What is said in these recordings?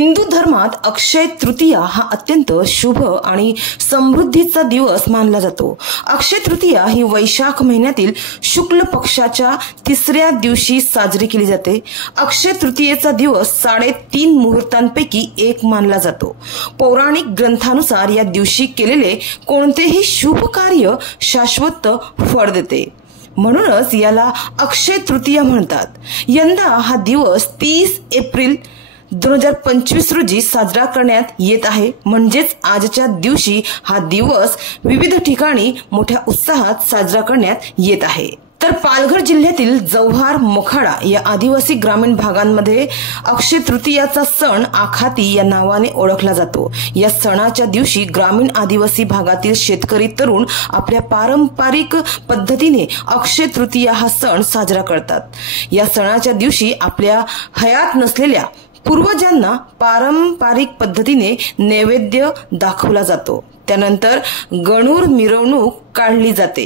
हिंदू धर्मात अक्षय तृतीया हा अत्यंत शुभ आणि समृद्धीचा दिवस मानला जातो। अक्षय तृतीया ही वैशाख महिन्यातील शुक्ल पक्षाच्या तिसऱ्या दिवशी साजरी केली जाते। अक्षय तृतीयेचा दिवस 3.5 मुहूर्तांपैकी एक मानला जातो। पौराणिक ग्रंथानुसार या दिवशी केलेले कोणतेही शुभ कार्य शाश्वत फळ देते, म्हणूनच याला अक्षय तृतीया म्हणतात। यंदा हा दिवस 30 एप्रिल 2025 रोजी साजरा करण्यात येत आहे। म्हणजेच आजच्या दिवशी हा दिवस विविध ठिकाणी मोठ्या उत्साहात साजरा करण्यात येत आहे। तर पालघर जिल्ह्यातील जव्हार मोखाडा या आदिवासी ग्रामीण भागांमध्ये अक्षय तृतीयाचा सण आखाती या नावाने ओळखला जातो। या सणाच्या दिवशी ग्रामीण आदिवासी भागातील शेतकरी तरुण आपल्या पारंपरिक पद्धतीने अक्षय तृतीया हा सण साजरा करतात। या सणाच्या दिवशी आपल्या हयात नसलेल्या पूर्वजांना पारंपरिक पद्धतीने नैवेद्य दाखवला जातो। त्यानंतर गणूर मिरवणूक काढली जाते।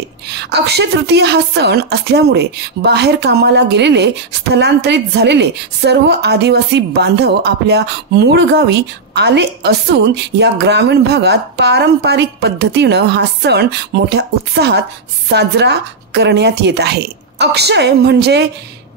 अक्षय तृतीया हा सण असल्यामुळे बाहेर कामाला गेलेले स्थलांतरित झालेले सर्व आदिवासी बांधव आपल्या मूळ गावी आले असून या ग्रामीण भागात पारंपरिक पद्धतीने हा सण मोठ्या उत्साहात साजरा करण्यात येत आहे। अक्षय म्हणजे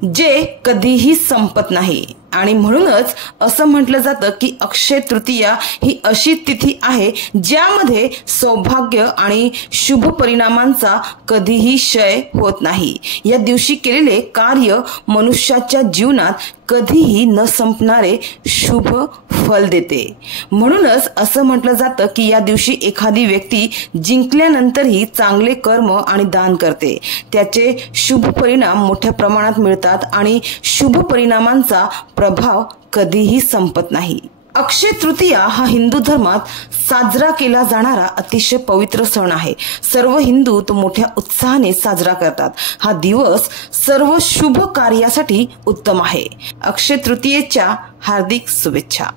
जे कधीही संपत नाही आणि म्हणूनच असं म्हटलं जातं की अक्षय तृतीया ही अशी तिथी आहे ज्यामध्ये सौभाग्य आणि शुभ परिणामांचा कधीही क्षय होत नाही। या दिवशी केलेले कार्य मनुष्याच्या जीवनात कधीही न संपणारे शुभ फल देते। म्हणूनच असं म्हटलं जातं की या दिवशी एखादी व्यक्ती जिंकल्यानंतरही चांगले कर्म आणि दान करते, त्याचे शुभ परिणाम मोठ्या प्रमाणात मिळतात आणि शुभ परिणामांचा प्रभाव कधीही संपत नाही। अक्षय तृतीया हा हिंदू धर्मात साजरा केला जाणारा अतिशय पवित्र सण आहे। सर्व हिंदू तो मोठ्या उत्साहाने साजरा करतात। हा दिवस सर्व शुभ कार्यासाठी उत्तम आहे। अक्षय तृतीयेच्या हार्दिक शुभेच्छा।